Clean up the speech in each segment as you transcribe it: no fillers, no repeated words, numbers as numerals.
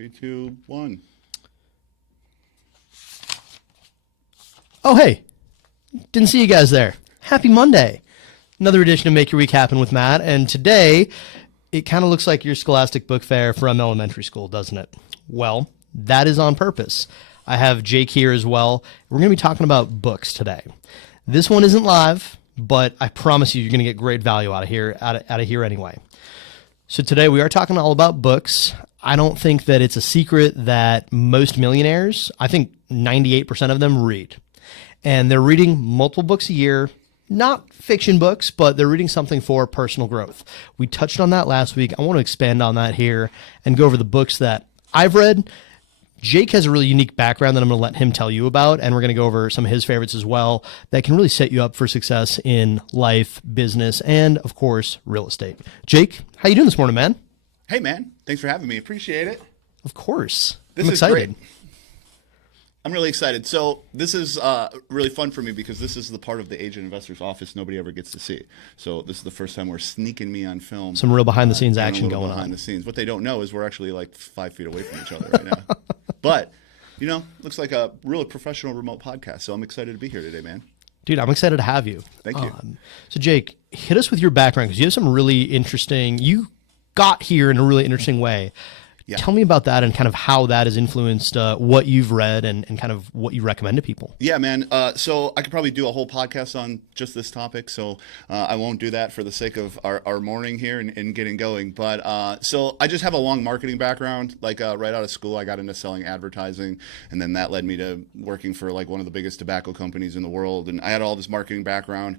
Three, two, one. Oh, hey. Didn't see you guys there. Happy Monday. Another edition of Make Your Week Happen with Matt. And today, it kind of looks like your Scholastic Book Fair from elementary school, doesn't it? Well, that is on purpose. I have Jake here as well. We're going to be talking about books today. This one isn't live, but I promise you're going to get great value out of here anyway. So today we are talking all about books. I don't think that it's a secret that most millionaires, I think 98% of them read. And they're reading multiple books a year, not fiction books, but they're reading something for personal growth. We touched on that last week. I want to expand on that here and go over the books that I've read. Jake has a really unique background that I'm going to let him tell you about, and we're going to go over some of his favorites as well that can really set you up for success in life, business, and, of course, real estate. Jake, how you doing this morning, man? Hey, man. Thanks for having me. Appreciate it. Of course. I'm excited. Great. I'm really excited. So this is really fun for me because this is the part of the agent investor's office nobody ever gets to see. So this is the first time we're sneaking me on film. Some real behind-the-scenes action going on. Behind the scenes. What they don't know is we're actually like 5 feet away from each other right now. But, you know, looks like a really professional remote podcast. So I'm excited to be here today, man. Dude, I'm excited to have you. Thank you. So Jake, hit us with your background because you have some really interesting, you got here in a really interesting way. Yeah. Tell me about that and kind of how that has influenced what you've read and kind of what you recommend to people. Yeah, man. So I could probably do a whole podcast on just this topic. So I won't do that for the sake of our morning here and getting going. But so I just have a long marketing background. Like right out of school, I got into selling advertising. And then that led me to working for like one of the biggest tobacco companies in the world. And I had all this marketing background,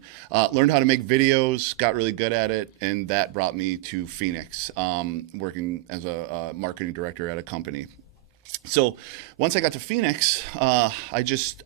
learned how to make videos, got really good at it. And that brought me to Phoenix, working as a marketing director at a company. So once I got to Phoenix, I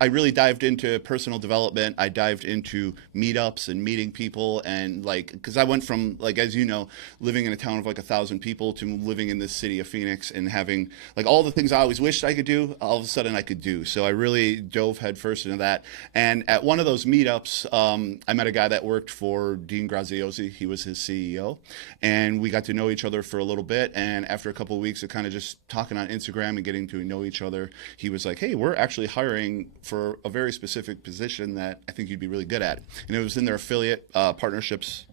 really dived into personal development. I dived into meetups and meeting people, and like, because I went from, like, as you know, living in a town of like 1,000 people to living in this city of Phoenix and having like all the things I always wished I could do, all of a sudden I could do. So I really dove headfirst into that. And at one of those meetups, I met a guy that worked for Dean Graziosi. He was his CEO, and we got to know each other for a little bit. And after a couple of weeks of kind of just talking on Instagram and getting to know each other, he was like, hey, we're actually hiring for a very specific position that I think you'd be really good at. And it was in their affiliate partnerships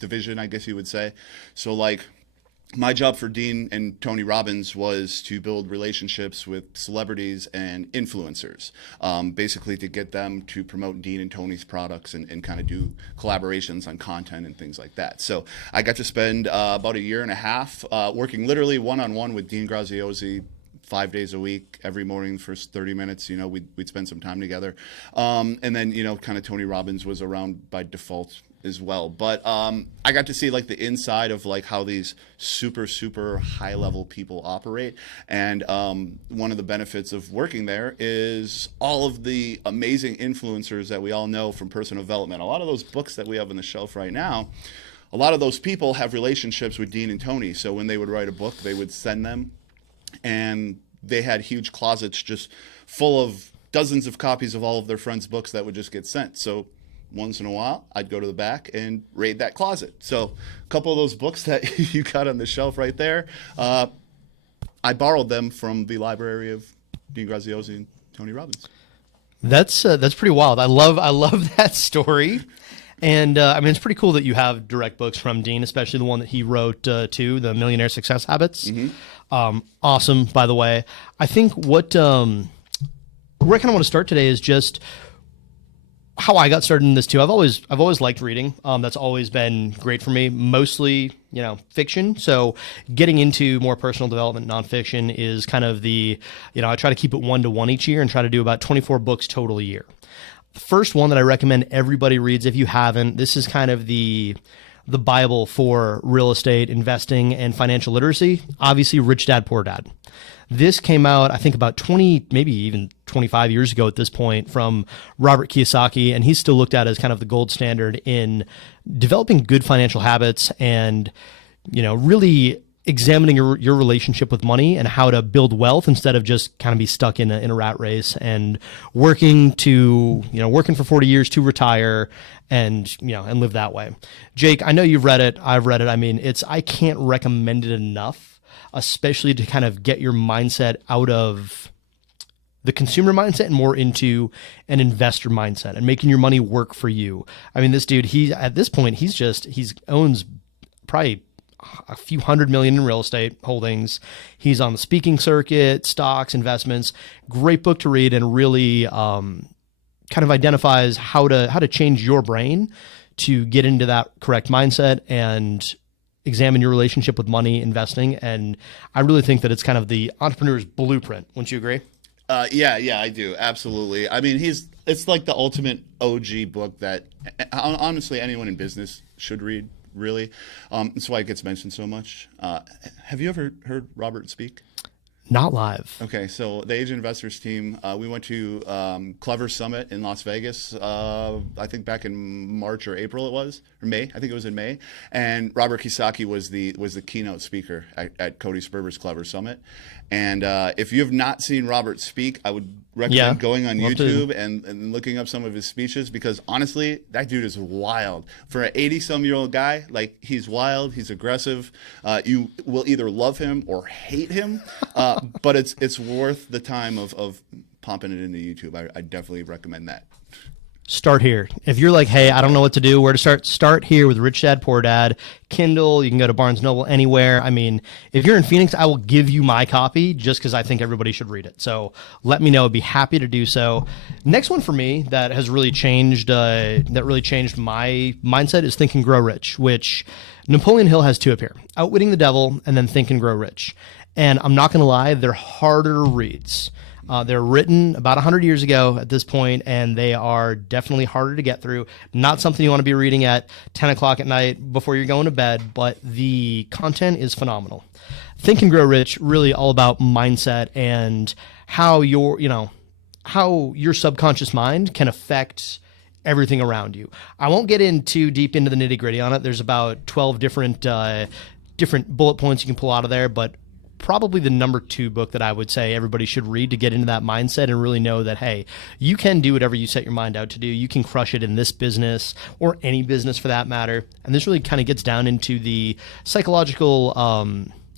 division, I guess you would say. So like, my job for Dean and Tony Robbins was to build relationships with celebrities and influencers, basically to get them to promote Dean and Tony's products and kind of do collaborations on content and things like that. So I got to spend about a year and a half working literally one-on-one with Dean Graziosi, 5 days a week, every morning for 30 minutes, you know, we'd spend some time together. And then, you know, kind of Tony Robbins was around by default as well. But I got to see like the inside of like how these super high level people operate. And one of the benefits of working there is all of the amazing influencers that we all know from personal development. A lot of those books that we have on the shelf right now, a lot of those people have relationships with Dean and Tony. So when they would write a book, they would send them. And they had huge closets just full of dozens of copies of all of their friends' books that would just get sent. So once in a while, I'd go to the back and raid that closet. So a couple of those books that you got on the shelf right there, I borrowed them from the library of Dean Graziosi and Tony Robbins. That's pretty wild. I love that story. And I mean, it's pretty cool that you have direct books from Dean, especially the one that he wrote too, the Millionaire Success Habits. Mm-hmm. Awesome, by the way. I think where I kind of want to start today is just how I got started in this too. I've always liked reading. That's always been great for me. Mostly, you know, fiction. So getting into more personal development, nonfiction is kind of the, you know, I try to keep it 1-to-1 each year and try to do about 24 books total a year. The first one that I recommend everybody reads, if you haven't, this is kind of the Bible for real estate, investing, and financial literacy. Obviously, Rich Dad, Poor Dad. This came out, I think, about 20, maybe even 25 years ago at this point from Robert Kiyosaki, and he's still looked at as kind of the gold standard in developing good financial habits and, you know, really examining your relationship with money and how to build wealth instead of just kind of be stuck in a rat race and working for 40 years to retire and live that way. Jake, I know you've read it. I've read it. I mean, I can't recommend it enough. especially to kind of get your mindset out of the consumer mindset and more into an investor mindset and making your money work for you. I mean, this dude, at this point, he owns probably a few $100 million in real estate holdings. He's on the speaking circuit, stocks, investments. Great book to read, and really kind of identifies how to change your brain to get into that correct mindset and examine your relationship with money, investing. And I really think that it's kind of the entrepreneur's blueprint. Wouldn't you agree? Yeah, I do. Absolutely. I mean, it's like the ultimate OG book that honestly anyone in business should read, really. That's why it gets mentioned so much. Have you ever heard Robert speak? Not live. Okay, so the Asian Investors team, we went to Clever Summit in Las Vegas, I think back in March or April it was, or May. I think it was in May. And Robert Kiyosaki was the keynote speaker at Cody Sperber's Clever Summit. And if you have not seen Robert speak, I would recommend going on YouTube and looking up some of his speeches, because honestly, that dude is wild. For an 80-some-year-old guy, like, he's wild, he's aggressive. You will either love him or hate him, but it's worth the time of pumping it into YouTube. I definitely recommend that. Start here. If you're like, hey, I don't know what to do, where to start here with Rich Dad, Poor Dad, Kindle. You can go to Barnes & Noble, anywhere. I mean, if you're in Phoenix, I will give you my copy just because I think everybody should read it. So let me know. I'd be happy to do so. Next one for me that has really changed, my mindset is Think and Grow Rich, which Napoleon Hill has two up here: Outwitting the Devil and then Think and Grow Rich. And I'm not going to lie, they're harder reads. They're written about 100 years ago at this point, and they are definitely harder to get through. Not something you want to be reading at 10 o'clock at night before you're going to bed, but the content is phenomenal. Think and Grow Rich, really all about mindset and how your subconscious mind can affect everything around you. I won't get in too deep into the nitty-gritty on it. There's about 12 different bullet points you can pull out of there, but probably the number 2 book that I would say everybody should read to get into that mindset and really know that, hey, you can do whatever you set your mind out to do. You can crush it in this business or any business for that matter. And this really kind of gets down into the psychological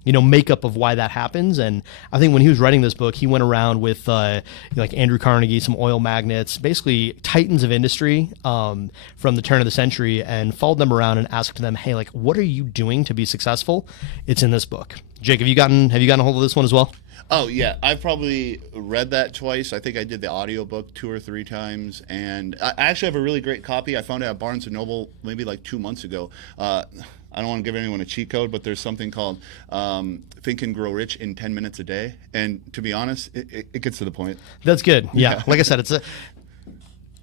makeup of why that happens. And I think when he was writing this book, he went around with like Andrew Carnegie, some oil magnates, basically titans of industry from the turn of the century, and followed them around and asked them, hey, like, what are you doing to be successful? It's in this book. Jake, have you gotten a hold of this one as well? Oh, yeah. I've probably read that twice. I think I did the audiobook 2 or 3 times. And I actually have a really great copy. I found it at Barnes & Noble maybe like 2 months ago. I don't want to give anyone a cheat code, but there's something called Think and Grow Rich in 10 minutes a day. And to be honest, it gets to the point. That's good. Yeah. Like I said,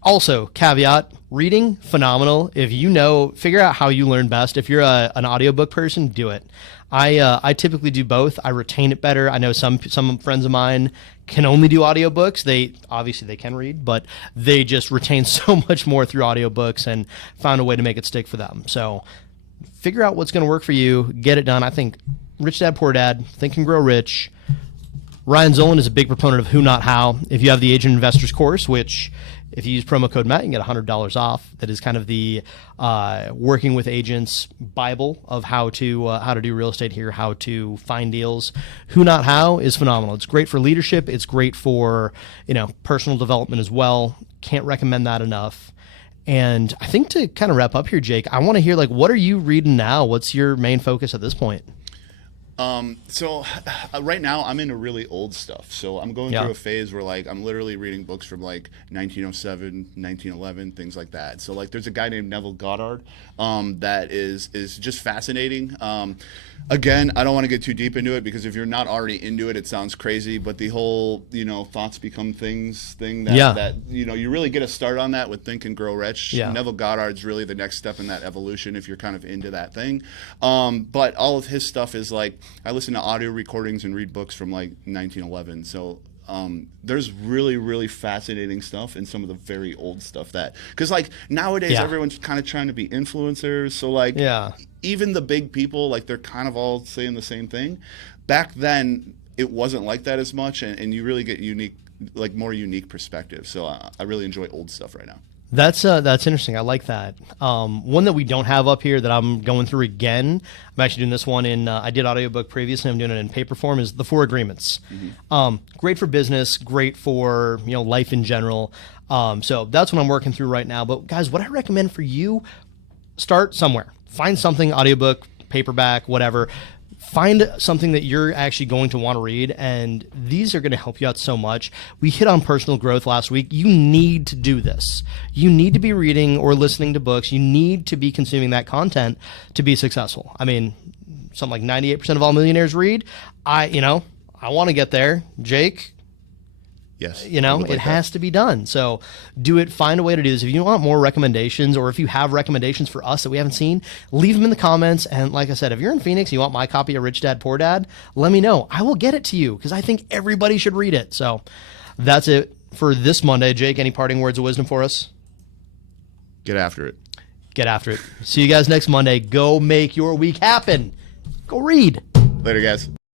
also, caveat, reading, phenomenal. If figure out how you learn best. If you're an audiobook person, do it. I typically do both. I retain it better. I know some friends of mine can only do audiobooks. They can read, but they just retain so much more through audiobooks and found a way to make it stick for them. So figure out what's going to work for you. Get it done. I think Rich Dad, Poor Dad, Think and Grow Rich. Ryan Zolin is a big proponent of Who Not How. If you have the Agent Investors course, which if you use promo code Matt, you can get $100 off. That is kind of the working with agents Bible of how to do real estate here, how to find deals. Who Not How is phenomenal. It's great for leadership. It's great for personal development as well. Can't recommend that enough. And I think to kind of wrap up here, Jake, I want to hear, like, what are you reading now? What's your main focus at this point? So right now I'm into really old stuff. So I'm going through a phase where, like, I'm literally reading books from like 1907, 1911, things like that. So, like, there's a guy named Neville Goddard that is just fascinating. Again, I don't want to get too deep into it, because if you're not already into it, it sounds crazy. But the whole thoughts become thing that you really get a start on that with Think and Grow Rich. Yeah. Neville Goddard's really the next step in that evolution if you're kind of into that thing. But all of his stuff is like, I listen to audio recordings and read books from like 1911. So there's really, really fascinating stuff in some of the very old stuff because like nowadays everyone's kind of trying to be influencers. So like even the big people, like, they're kind of all saying the same thing. Back then, it wasn't like that as much, and you really get more unique perspective. So I really enjoy old stuff right now. That's interesting. I like that. One that we don't have up here that I'm going through again. I'm actually doing this one in. I did audiobook previously. I'm doing it in paper form. Is The Four Agreements. Great for business. Great for life in general. So that's what I'm working through right now. But guys, what I recommend for you: start somewhere. Find something, audiobook, paperback, whatever. Find something that you're actually going to want to read, and these are going to help you out so much. We hit on personal growth last week. You need to do this. You need to be reading or listening to books. You need to be consuming that content to be successful. I mean, something like 98% of all millionaires read. I want to get there. Jake, Yes. it has to be done. So do it. Find a way to do this. If you want more recommendations, or if you have recommendations for us that we haven't seen, leave them in the comments. And like I said, if you're in Phoenix, you want my copy of Rich Dad, Poor Dad, let me know. I will get it to you because I think everybody should read it. So that's it for this Monday. Jake, any parting words of wisdom for us? Get after it. Get after it. See you guys next Monday. Go make your week happen. Go read. Later, guys.